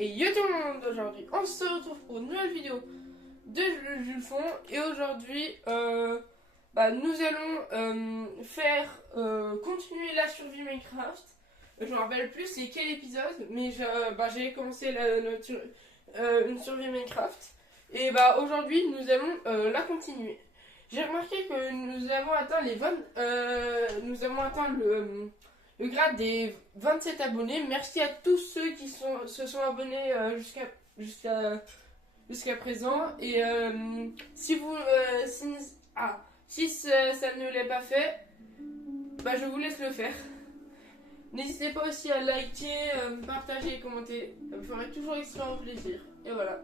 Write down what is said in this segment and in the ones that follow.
Et yo tout le monde, aujourd'hui on se retrouve pour une nouvelle vidéo de Jules Fond. Et aujourd'hui nous allons faire continuer la survie Minecraft. Je me rappelle plus c'est quel épisode, mais j'ai commencé une survie Minecraft. Et aujourd'hui nous allons la continuer. J'ai remarqué que nous avons atteint les 20, nous avons atteint le grade des 27 abonnés. Merci à tous ceux qui se sont abonnés jusqu'à présent. Et si ça ne l'est pas fait, je vous laisse le faire. N'hésitez pas aussi à liker, partager et commenter. Ça me ferait toujours extrêmement plaisir. Et voilà.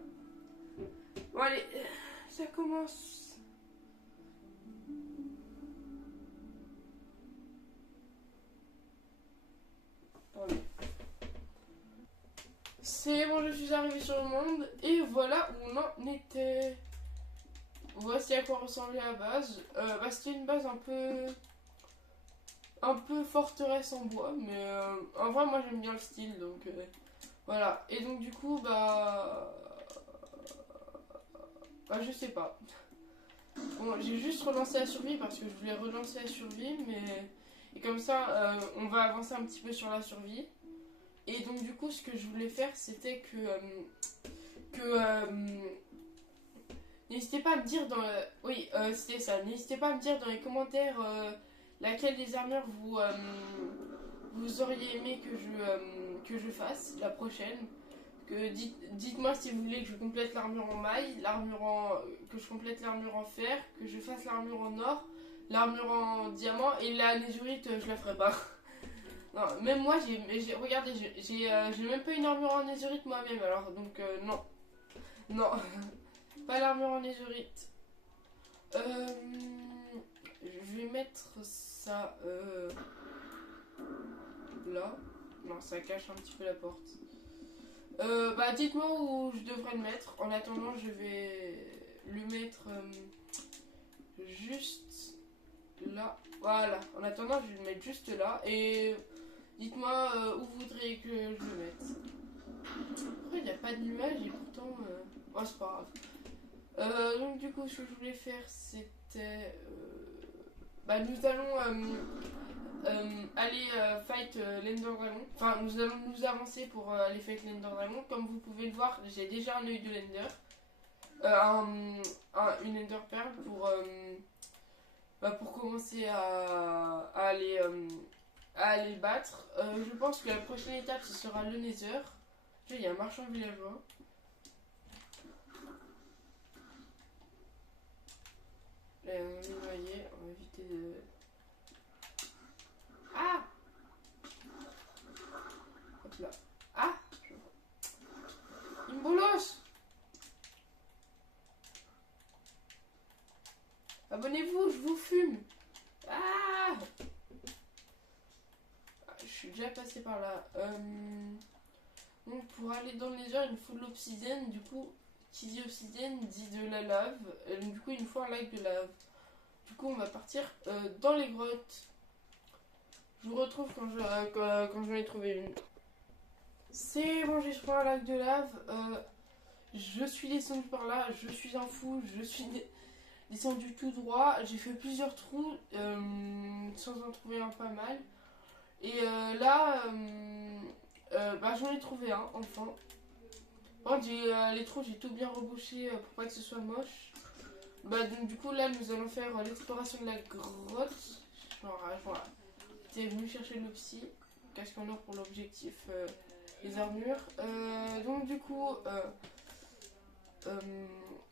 Bon allez, ça commence. C'est bon, je suis arrivé sur le monde et voilà où on en était. Voici à quoi ressemblait la base. C'était une base un peu forteresse en bois, mais en vrai moi j'aime bien le style, donc voilà. Et donc du coup je sais pas. Bon, j'ai juste relancé la survie parce que je voulais relancer la survie, mais et comme ça on va avancer un petit peu sur la survie. Et donc du coup ce que je voulais faire c'était n'hésitez pas à me dire dans c'était ça, n'hésitez pas à me dire dans les commentaires laquelle des armures vous auriez aimé que je fasse la prochaine. Dites-moi si vous voulez que je complète l'armure en maille, que je complète l'armure en fer, que je fasse l'armure en or, l'armure en diamant, et la nésurite je la ferai pas. Non, même moi, regardez, j'ai même pas une armure en nésurite moi-même, alors donc non. Non, pas l'armure en nésurite. Je vais mettre ça là. Non, ça cache un petit peu la porte. Dites-moi où je devrais le mettre. En attendant, je vais le mettre juste là. Voilà, en attendant, je vais le mettre juste là. Et dites-moi où vous voudriez que je le mette. Pourquoi il n'y a pas de nuages et pourtant... Oh, c'est pas grave. Donc du coup, ce que je voulais faire, c'était... nous allons aller fight l'Ender Dragon. Enfin, nous allons nous avancer pour aller fight l'Ender Dragon. Comme vous pouvez le voir, j'ai déjà un œil de l'Ender. Une Ender Pearl pour commencer à aller le battre. Je pense que la prochaine étape, ce sera le Nether. Il y a un marchand villageois. Là, on est noyé, on va éviter de... Ah! Hop là. Ah! Il me bolosse! Abonnez-vous, je vous fume! Ah! Je suis déjà passé par là. Donc pour aller dans le Nether, il me faut de l'obsidienne. Du coup, qui dit obsidienne dit de la lave. Du coup, il me faut un lac de lave. Du coup, on va partir dans les grottes. Je vous retrouve quand j'en ai trouvé une. C'est bon, j'ai trouvé un lac de lave. Je suis descendu par là. Je suis un fou. Je suis descendu tout droit. J'ai fait plusieurs trous sans en trouver un pas mal. Et j'en ai trouvé un, enfin. Bon, les trous, j'ai tout bien rebouché pour pas que ce soit moche. Donc, du coup, là, nous allons faire l'exploration de la grotte. Voilà. T'es venu chercher de l'opsie. Casque en or pour l'objectif, les armures. Donc, du coup,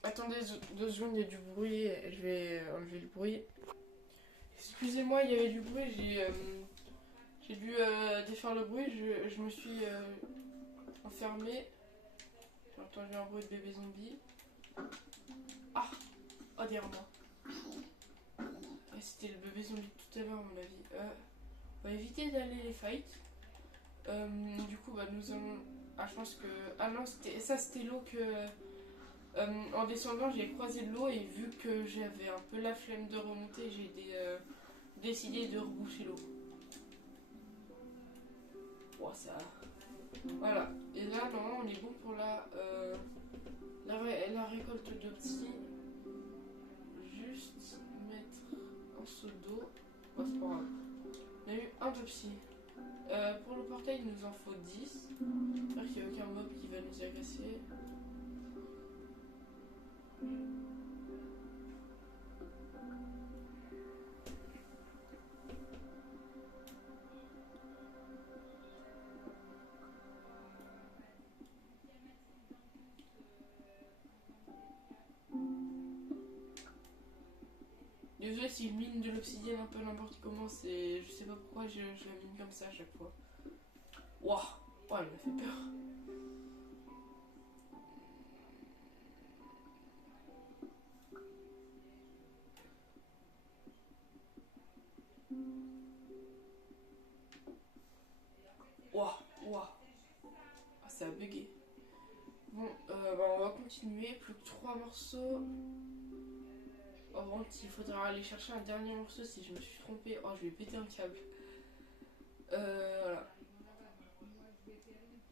attendez 2 secondes, il y a du bruit. Je vais enlever le bruit. Excusez-moi, il y avait du bruit. J'ai dû défaire le bruit. Je me suis enfermée. J'ai entendu un bruit de bébé zombie. Ah! Oh, derrière moi. C'était le bébé zombie tout à l'heure, à mon avis. On va éviter d'aller les fights. Du coup, nous allons... Ah, je pense que... Ah non, c'était l'eau que... en descendant, j'ai croisé de l'eau et vu que j'avais un peu la flemme de remonter, j'ai décidé de reboucher l'eau. Oh, ça... Voilà. Et là, normalement, on est bon pour la récolte de petits. Juste mettre un seau d'eau. Bah, c'est pas grave. On a eu un de psy. Pour le portail, il nous en faut 10. J'espère qu'il n'y a aucun mob qui va nous agresser. Désolé si je mine de l'obsidienne un peu n'importe comment, je sais pas pourquoi je la mine comme ça à chaque fois. Waouh, oh, elle m'a fait peur. Waouh, waouh. Ah, ça a bugué. Bon, bah, on va continuer. Plus que 3 morceaux. Oh, bon, il faudra aller chercher un dernier morceau si je me suis trompée. Oh, je vais péter un câble. Voilà.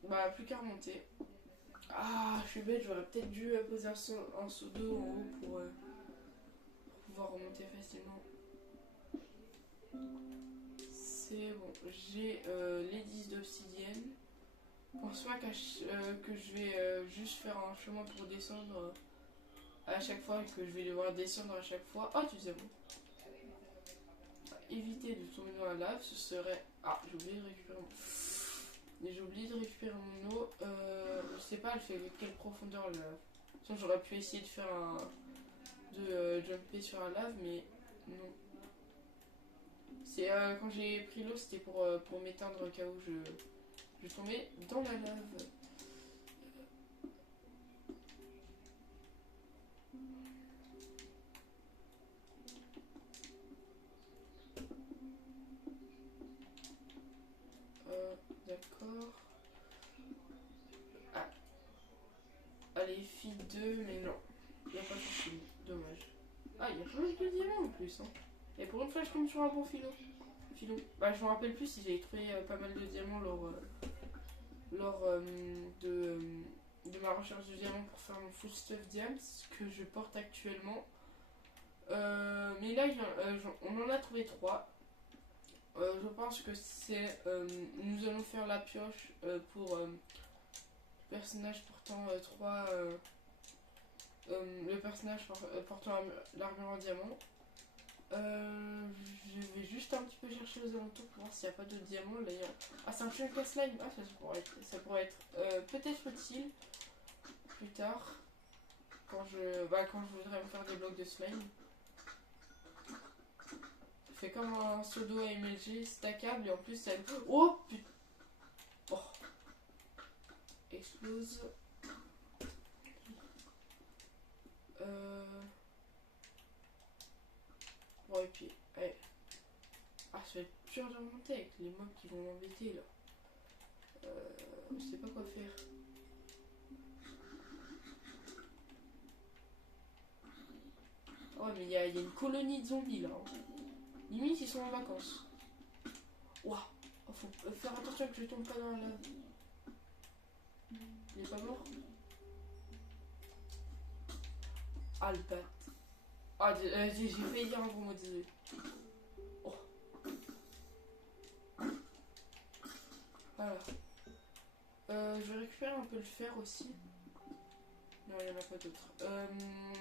Bah, plus qu'à remonter. Ah, je suis bête, j'aurais peut-être dû poser un seau d'eau en haut pour pouvoir remonter facilement. C'est bon, j'ai les 10 d'obsidienne. Je pense pas que je vais juste faire un chemin pour descendre à chaque fois, que je vais devoir descendre à chaque fois. Oh, tu sais bon. Éviter de tomber dans la lave, ce serait... Ah, j'ai oublié de récupérer mon eau. Je sais pas, elle fait quelle profondeur la lave. Sinon, j'aurais pu essayer de faire de jumper sur la lave, mais non. C'est quand j'ai pris l'eau, c'était pour m'éteindre au cas où je tombais dans la lave. D'accord. Ah. Allez, fille 2, mais non. Il n'y a pas de fille. Dommage. Ah, il y a pas mal de diamants en plus. Hein. Et pour une fois, je tombe sur un bon filon. Bah, je me rappelle plus si j'ai trouvé pas mal de diamants lors de ma recherche de diamants pour faire mon full stuff diams que je porte actuellement. Mais là, on en a trouvé 3. Je pense que c'est... nous allons faire la pioche pour le personnage portant 3... le personnage portant l'armure en diamant. Je vais juste un petit peu chercher aux alentours pour voir s'il n'y a pas de diamants d'ailleurs. Ah, c'est un chunk slime. Ah, ça pourrait être peut-être utile plus tard quand je voudrais me faire des blocs de slime. Ça fait comme un pseudo AMLG stackable et en plus ça... Oh putain. Oh. Explose. Bon, et puis, allez. Ah, ça va être dur de remonter avec les mobs qui vont m'embêter là. Je sais pas quoi faire. Oh, mais il y a une colonie de zombies là. Hein. Limite, ils sont en vacances. Ouah, oh, faut faire attention que je tombe pas dans la lave. Il est pas mort? Ah, le bat. Ah, j'ai failli dire un gros mot, désolé. Oh. Voilà. Je vais récupérer un peu le fer aussi. Non, il n'y en a pas d'autres.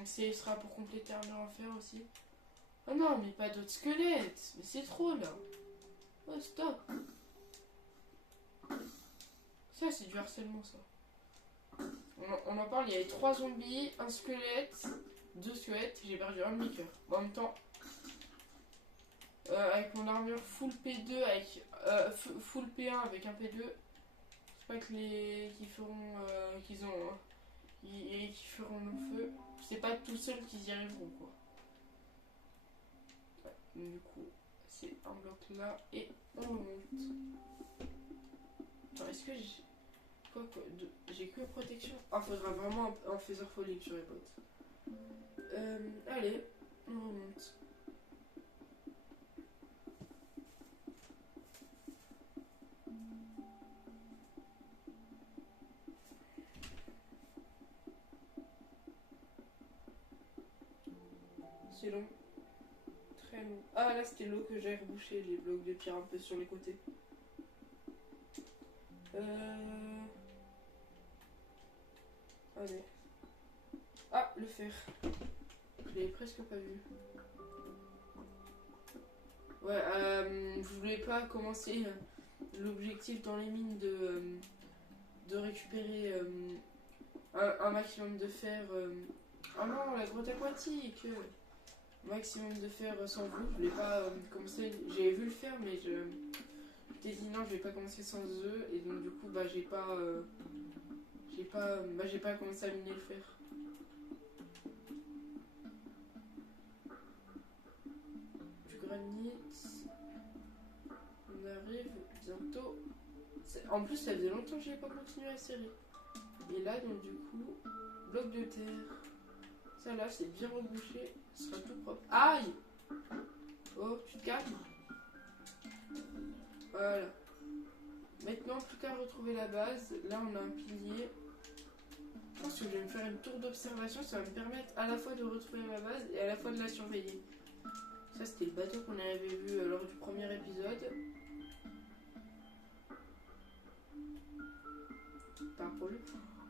Ce sera pour compléter l'armure en fer aussi. Oh non, mais pas d'autres squelettes. Mais c'est trop là. Oh, stop. Ça, c'est du harcèlement, ça. On en parle, il y avait 3 zombies, un squelette, 2 squelettes. J'ai perdu un demi-cœur. Bon, en même temps, avec mon armure full P2, avec full P1 avec un P2, c'est pas que qui feront qui feront long feu. C'est pas tout seul qu'ils y arriveront quoi. Ouais, du coup, c'est un bloc là et on monte. Attends, est-ce que j'ai que protection? Ah, faudra vraiment un faiseur folie sur les bottes. Allez, on remonte. C'est long. Très long. Ah là c'était l'eau que j'ai rebouché, les blocs de pierre un peu sur les côtés. Allez. Ah, le fer. Je l'avais presque pas vu. Ouais, je voulais pas commencer l'objectif dans les mines de récupérer un maximum de fer. Ah non, la grotte aquatique! Maximum de fer sans vous. Je voulais pas commencer. J'avais vu le faire, mais je t'ai dit non, je vais pas commencer sans eux. Et donc, du coup, bah, j'ai pas commencé à miner le fer. Du granit. On arrive bientôt. En plus, ça faisait longtemps que j'ai pas continué la série. Et là, donc, du coup, bloc de terre. Ça là, c'est bien rebouché. Ce sera tout propre. Aïe! Oh, tu te calmes. Voilà. Maintenant, plus qu'à retrouver la base. Là, on a un pilier. Je pense que je vais me faire une tour d'observation. Ça va me permettre à la fois de retrouver ma base et à la fois de la surveiller. Ça, c'était le bateau qu'on avait vu lors du premier épisode.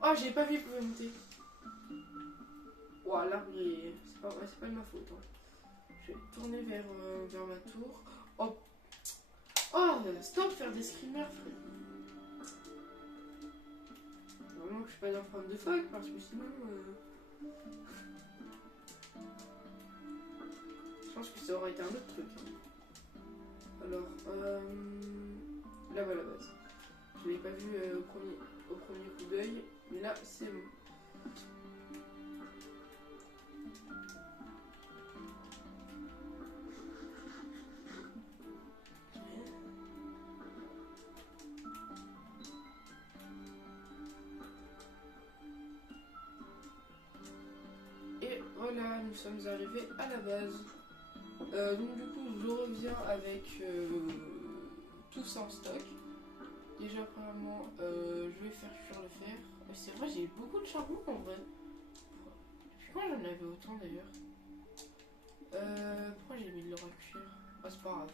Oh, j'ai pas vu, il pouvait monter. Ouah, l'arbre, c'est pas de ma faute. Hein. Je vais tourner vers ma tour. Oh, stop, faire des screamers. Vraiment que je suis pas dans forme de fuck, parce que sinon... Je pense que ça aurait été un autre truc. Hein. Alors, là-bas la base. Je l'ai pas vu au premier coup d'œil, mais là, c'est bon. Et voilà, nous sommes arrivés à la base. Donc du coup, je reviens avec tout ça en stock. Déjà, premièrement, je vais faire cuire le fer. C'est vrai, j'ai beaucoup de charbon en vrai. Depuis quand j'en avais autant d'ailleurs? Pourquoi j'ai mis de l'or à cuire? Ah, c'est pas grave.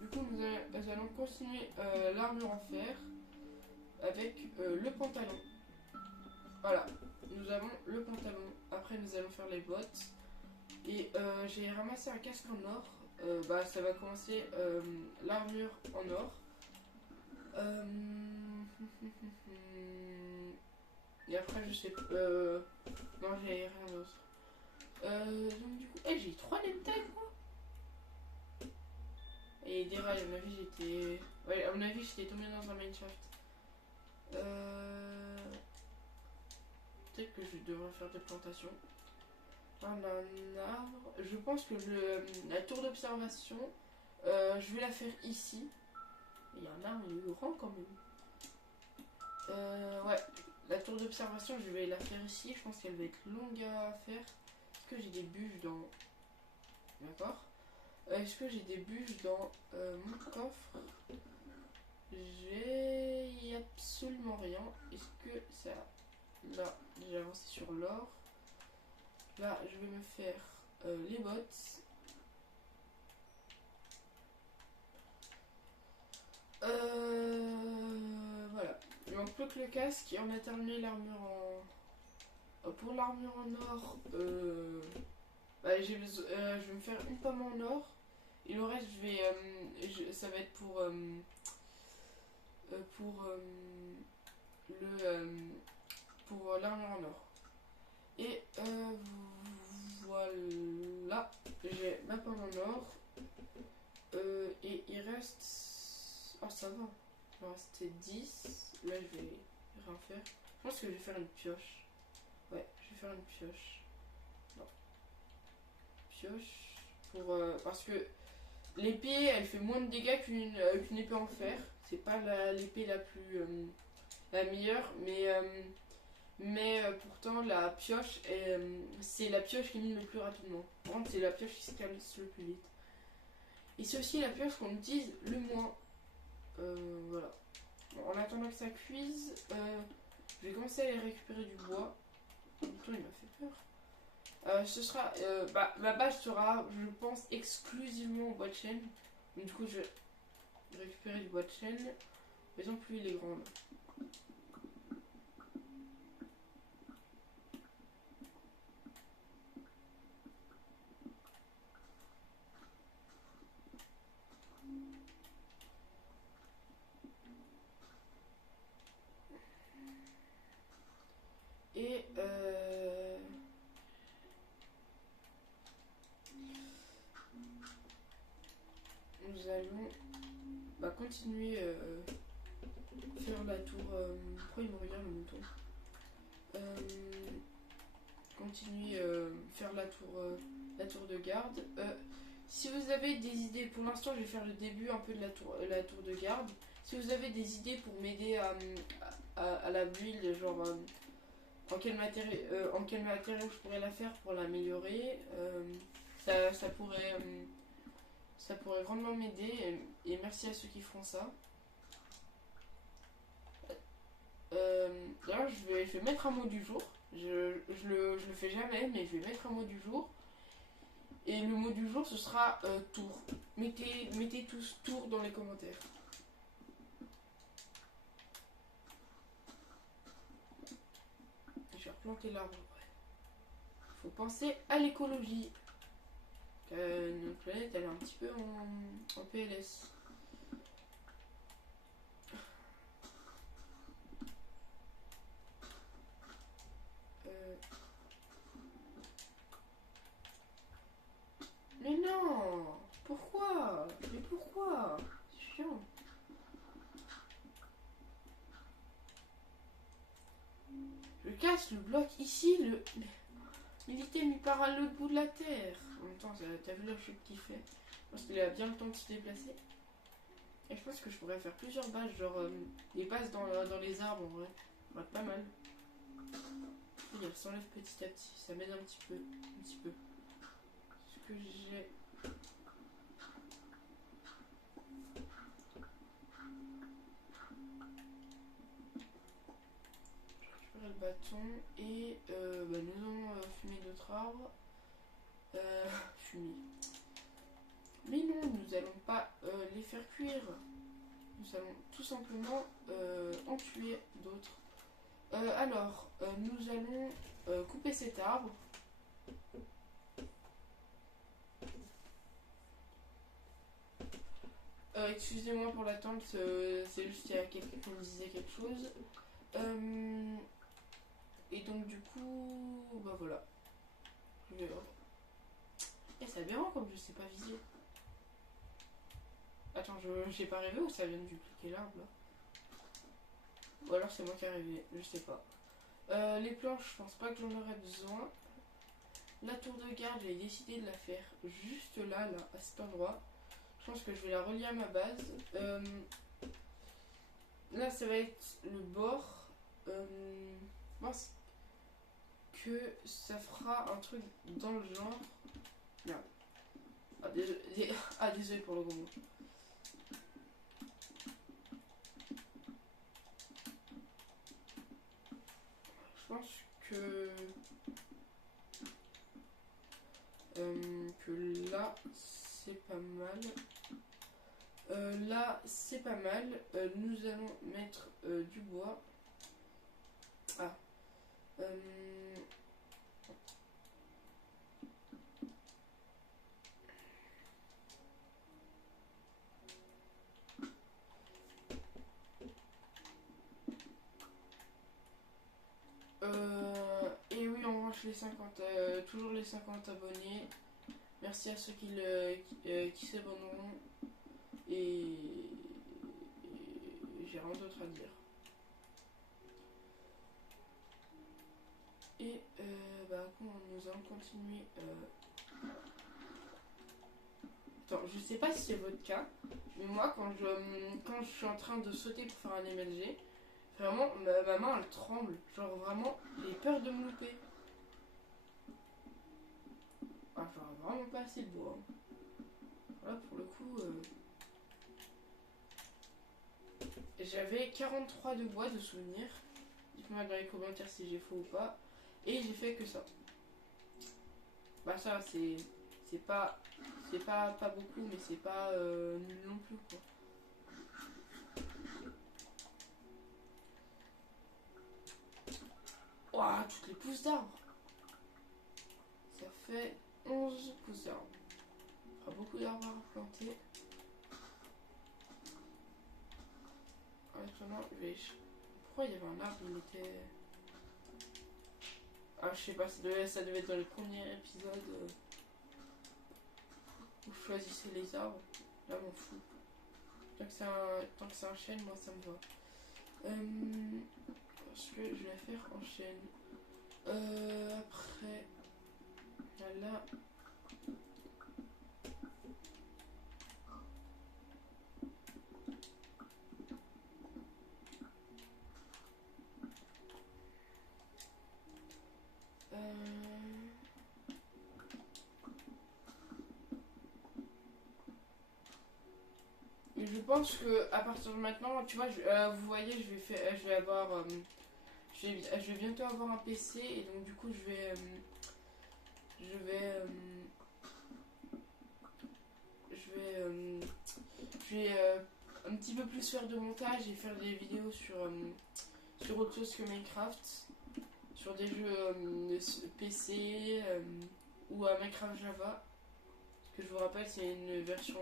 Du coup, nous allons continuer l'armure en fer avec le pantalon. Voilà, nous avons le pantalon. Après, nous allons faire les bottes. Et j'ai ramassé un casque en or. Bah, ça va commencer l'armure en or. Et après, je sais pas. Non, j'ai rien d'autre. Donc, du coup, j'ai 3 lentilles, moi. Et des rails, à mon avis, j'étais. Ouais, à mon avis, j'étais tombé dans un mineshaft. Peut-être que je devrais faire des plantations. Un arbre. Je pense que la tour d'observation, je vais la faire ici. Il y a un arbre, il est grand quand même. Ouais, la tour d'observation, je vais la faire ici. Je pense qu'elle va être longue à faire. Est-ce que j'ai des bûches dans... D'accord. Est-ce que j'ai des bûches dans mon coffre? J'ai absolument rien. Est-ce que ça... Là, j'ai avancé sur l'or. Là, je vais me faire les bottes. Voilà. Il manque plus que le casque et on a terminé l'armure en... Pour l'armure en or, bah, je vais me faire une pomme en or. Et le reste, ça va être pour l'armure en or. Et voilà, j'ai ma pomme en or. Et il reste... Oh, ça va. Il en restait 10. Là, je vais rien faire. Je pense que je vais faire une pioche. Ouais, je vais faire une pioche. Non. Pioche. Parce que l'épée, elle fait moins de dégâts qu'une épée en fer. C'est pas l'épée la plus... la meilleure, mais pourtant la pioche, c'est la pioche qui mine le plus rapidement. Par contre, c'est la pioche qui se calisse le plus vite. Et c'est aussi la pioche qu'on utilise le moins. Voilà. Bon, en attendant que ça cuise, je vais commencer à aller récupérer du bois. Le mouton, il m'a fait peur. Ce sera, ma base sera, je pense, exclusivement au bois de chêne. Donc, du coup, je vais récupérer du bois de chêne. Par exemple, lui, il est grand. Et nous allons continuer faire la tour. Pourquoi il me regarde le mouton? Continuer faire la tour de garde. Si vous avez des idées, pour l'instant je vais faire le début un peu de la tour de garde. Si vous avez des idées pour m'aider à la build, genre en quel matériau je pourrais la faire pour l'améliorer, ça pourrait grandement m'aider et merci à ceux qui feront ça. D'ailleurs, je vais mettre un mot du jour. Je le fais jamais, mais je vais mettre un mot du jour. Et le mot du jour, ce sera tour. Mettez tous tour dans les commentaires. Je vais replanter l'arbre. Il faut penser à l'écologie. Notre planète, elle est un petit peu en PLS. Mais non! Pourquoi? Mais pourquoi? C'est chiant. Je casse le bloc ici, il était mis par à l'autre bout de la terre. En même temps, t'as vu la chute qu'il fait? Je pense qu'il a bien le temps de se déplacer. Et je pense que je pourrais faire plusieurs bases, genre des bases dans les arbres en vrai. Ça va être pas mal. Et elle s'enlève petit à petit, ça m'aide un petit peu. Ce que j'ai. Je récupère le bâton et nous allons fumer d'autres arbres. Fumer. Mais non, nous allons pas les faire cuire. Nous allons tout simplement en tuer d'autres. Alors, nous allons couper cet arbre. Excusez-moi pour l'attente, c'est juste qu'il y a quelqu'un qui me disait quelque chose. Et donc du coup, voilà. Et c'est aberrant comme je sais pas viser. Attends, j'ai pas rêvé ou ça vient de dupliquer l'arbre là? Ou alors c'est moi qui ai rêvé, je sais pas. Les planches, je pense pas que j'en aurais besoin. La tour de garde, j'ai décidé de la faire juste là, à cet endroit. Je pense que je vais la relier à ma base. Là, ça va être le bord. Je pense que ça fera un truc dans le genre. Merde. Désolé pour le gros mot. Je pense que là c'est pas mal. Là c'est pas mal. Nous allons mettre du bois. Et oui, on mange les 50, toujours les 50 abonnés. Merci à ceux qui s'abonneront. Et j'ai rien d'autre à dire. Et nous allons continuer. Attends, je sais pas si c'est votre cas, mais moi quand je suis en train de sauter pour faire un MLG, vraiment ma main elle tremble. Genre vraiment, j'ai peur de me louper. Genre vraiment pas assez de bois. Voilà pour le coup. J'avais 43 de bois de souvenirs. Dites-moi dans les commentaires si j'ai faux ou pas. Et j'ai fait que ça. Bah ça c'est pas beaucoup, mais c'est pas nul non plus quoi. Ouah, toutes les pousses d'arbres. Ça fait 11 pousses d'arbres. Il y aura beaucoup d'arbres à planter. Maintenant, pourquoi il y avait un arbre, il était... Ah, je sais pas, ça devait être dans le premier épisode où je choisissais les arbres. Là, m'en fous. Tant que ça enchaîne, moi ça me va. Je vais la faire en chaîne. Après, là. Je pense que à partir de maintenant, tu vois, vous voyez, je vais avoir, je vais bientôt avoir un PC et donc du coup je vais, je vais un petit peu plus faire de montage et faire des vidéos sur autre chose que Minecraft, sur des jeux PC ou à Minecraft Java. Que je vous rappelle, c'est une version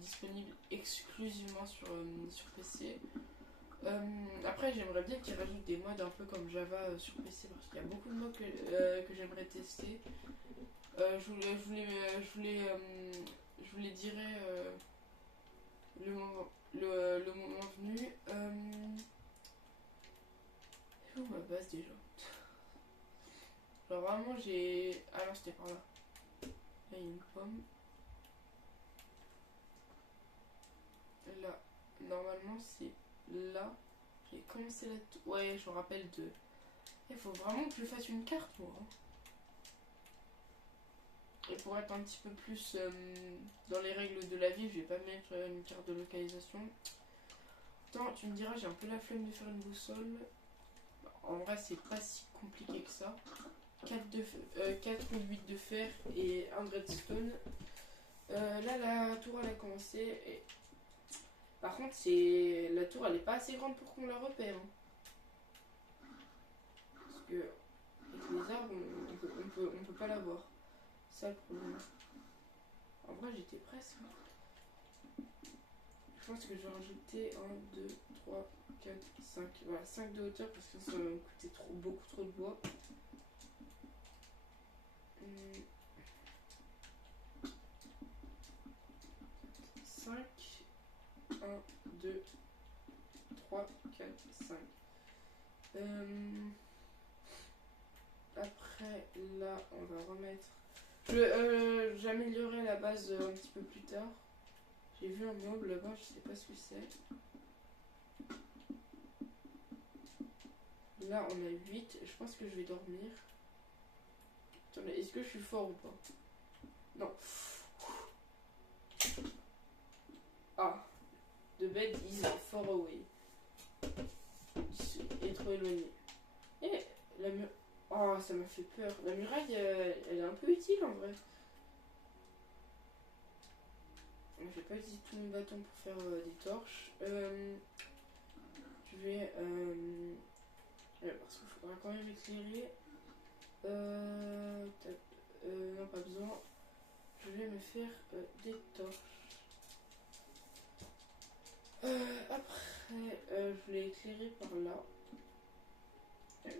disponible exclusivement sur PC. Après, j'aimerais bien qu'ils rajoutent des mods un peu comme Java sur PC parce qu'il y a beaucoup de mods que j'aimerais tester. Je vous les dirai le moment venu. C'est où ma base déjà? Alors vraiment j'ai... Ah non, c'était par là. Là il y a une pomme. Là, normalement c'est là. J'ai commencé la... Ouais, je me rappelle de... Il faut vraiment que je fasse une carte moi. Et pour être un petit peu plus dans les règles de la vie, je vais pas mettre une carte de localisation. Attends, tu me diras, j'ai un peu la flemme de faire une boussole. En vrai, c'est pas si compliqué que ça. 4 ou 8 de fer et un redstone. Là, la tour elle a commencé. Et... Par contre, la tour elle est pas assez grande pour qu'on la repère. Hein. Parce que avec les arbres, on peut pas la voir. C'est ça le problème. En vrai, j'étais presque. Je pense que je vais rajouter 1, 2, 3, 4, 5. Voilà, 5 de hauteur parce que ça va me coûter beaucoup trop de bois. 5, 1, 2, 3, 4, 5. Après, là, on va remettre... J'améliorerai la base un petit peu plus tard. J'ai vu un meuble là-bas, je sais pas ce que c'est. Là, on a 8. Je pense que je vais dormir. Attendez, est-ce que je suis fort ou pas? Non. Ah. The bed is far away. Il est trop éloigné. Et la muraille... Oh, ça m'a fait peur. La muraille, elle est un peu utile en vrai. Je vais pas utiliser tout mon bâton pour faire des torches. Je vais... parce qu'il faudra quand même éclairer. Non, pas besoin. Je vais me faire des torches. Après, je vais éclairer par là.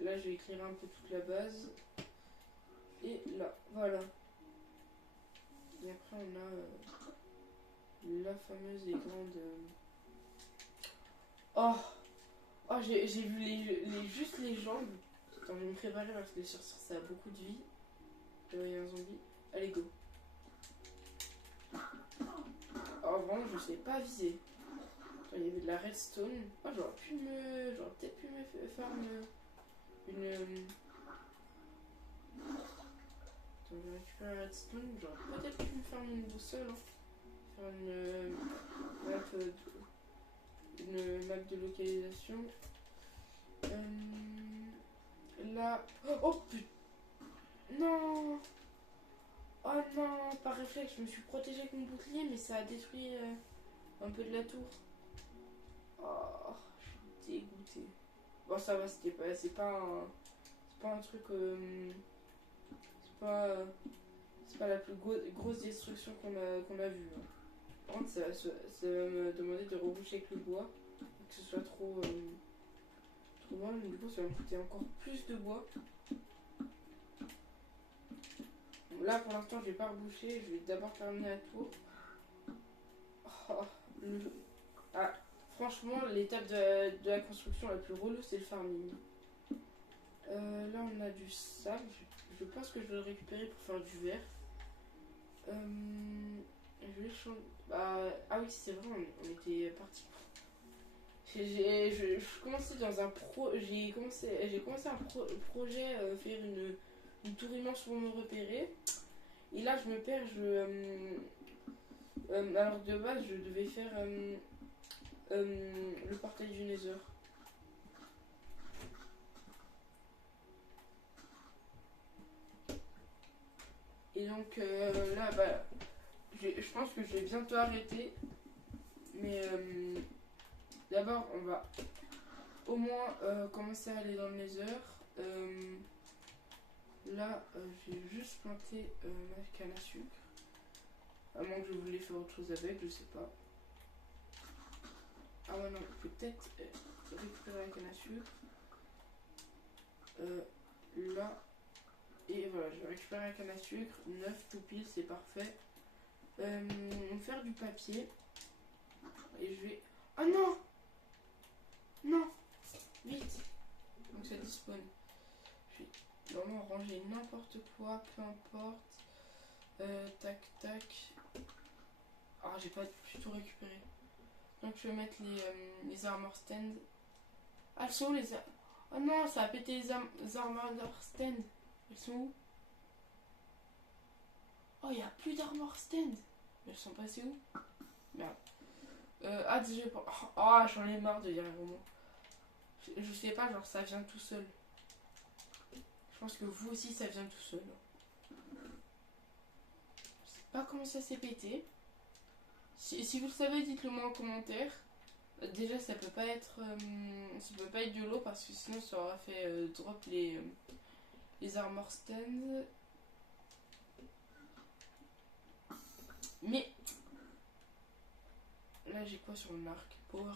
Là, je vais éclairer un peu toute la base. Et là, voilà. Et après, on a la fameuse et grande... Oh, j'ai vu juste les jambes. Attends, je vais me préparer parce que sur ça a beaucoup de vie. Il y a un zombie. Allez, go. Oh, vraiment, je sais pas viser. Attends, il y avait de la redstone. Oh, j'aurais peut-être pu me faire une... Attends, je vais récupérer la redstone. J'aurais peut-être pu me faire une boussole. Hein. Faire une map de localisation. Là... Oh putain. Non. Oh non, par réflexe, je me suis protégée avec mon bouclier, mais ça a détruit un peu de la tour. Oh, je suis dégoûtée. Bon, ça va, c'est pas un truc. C'est pas la plus grosse destruction qu'on a vue. Hein. Par contre, ça va me demander de reboucher avec le bois, que ce soit trop loin. Du coup, ça va me coûter encore plus de bois. Là, pour l'instant, je vais pas reboucher. Je vais d'abord terminer la tour. Oh, ah, franchement, l'étape de la construction la plus relou, c'est le farming. Là, on a du sable. Je pense que je vais le récupérer pour faire du verre. Je vais changer. Ah oui, c'est vrai, on était parti. Je commençais dans un j'ai commencé un projet, faire une tour immense pour me repérer. Et là, je me perds. Alors de base, je devais faire le portail du Nether. Et donc là, je pense que je vais bientôt arrêter. Mais d'abord, on va au moins commencer à aller dans le Nether. Là, j'ai juste planté ma canne à sucre. À moins que je voulais faire autre chose avec, je sais pas. Ah ouais, non, peut-être récupérer la canne à sucre. Là. Et voilà, je vais récupérer la canne à sucre. 9 tout pile, c'est parfait. Faire du papier. Et je vais... Oh non! Non! Vite! Donc ça dispone. Je vais vraiment ranger n'importe quoi, peu importe. Tac, tac. Ah, j'ai pas pu tout récupérer. Donc je vais mettre les armor stands. Ah, elles sont où les... Oh non, ça a pété les armor stands. Elles sont où? Oh, il n'y a plus d'armor stand. Mais elles sont passées où? Merde. Déjà... Oh, j'en ai marre de dire un moment. Je sais pas, genre ça vient tout seul. Je pense que vous aussi ça vient tout seul. Je sais pas comment ça s'est pété. Si vous le savez, dites-le moi en commentaire. Déjà ça peut pas être de l'eau parce que sinon ça aura fait drop les armor stands. Mais là j'ai quoi sur mon arc? Power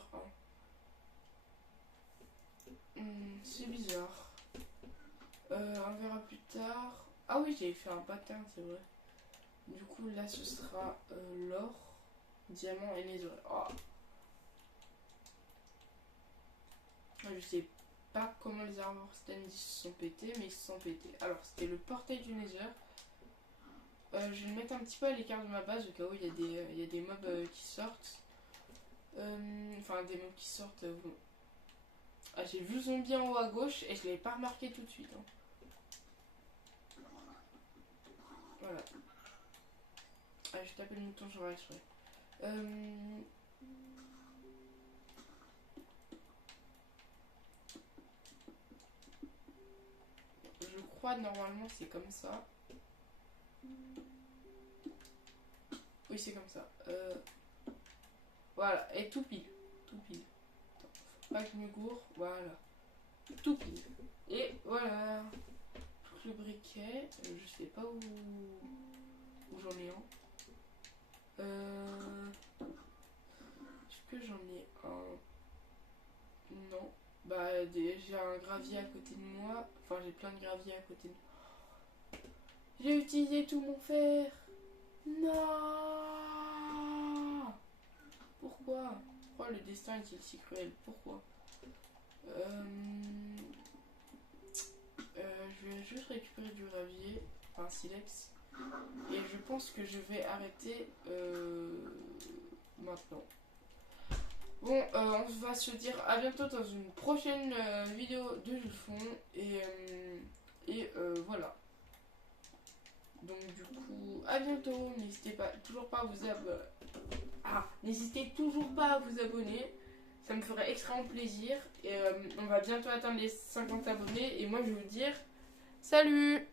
1. C'est bizarre. On verra plus tard. Ah oui, j'avais fait un pattern, c'est vrai. Du coup, là, ce sera l'or, diamant et nether. Oh. Je sais pas comment les armor stands se sont pétés, mais ils se sont pétés. Alors, c'était le portail du nether. Je vais le mettre un petit peu à l'écart de ma base, au cas où il y a des mobs qui sortent. Enfin, des mobs qui sortent. Bon. Ah, j'ai vu le zombie en haut à gauche et je l'avais pas remarqué tout de suite. Hein. Voilà. Ah, j'ai tapé le mouton, j'aurais exprès. Je crois normalement c'est comme ça. Oui, c'est comme ça. Voilà, et tout pile. Tout pile. Faut pas que je me gourre. Voilà. Tout pile. Et voilà. Le briquet. Je sais pas où j'en ai un. Est-ce que j'en ai un? Non. J'ai un gravier à côté de moi. Enfin, j'ai plein de gravier à côté de moi. J'ai utilisé tout mon fer. Non. Pourquoi le destin est-il si cruel? Pourquoi? Je vais juste récupérer du gravier, enfin silex. Et je pense que je vais arrêter maintenant. Bon, on va se dire à bientôt dans une prochaine vidéo de Julfon. Et voilà. Donc du coup, à bientôt. N'hésitez pas toujours pas à vous abonner. N'hésitez toujours pas à vous abonner. Ça me ferait extrêmement plaisir. Et on va bientôt atteindre les 50 abonnés. Et moi je vais vous dire salut!